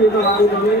জাতীয়তাবাদী দলের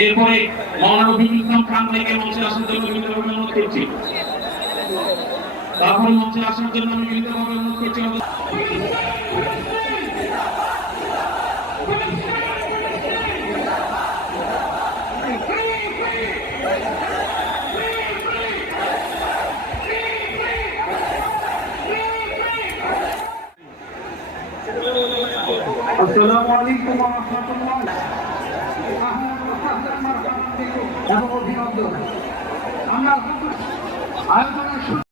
এরপরে মৌলানা রবিউল ইসলাম খান ভাইকে মঞ্চে আসার জন্য বিনীতভাবে অনুরোধ করছি। তারপর মঞ্চে এবং অভিনন্দন। আমরা আয়োজনের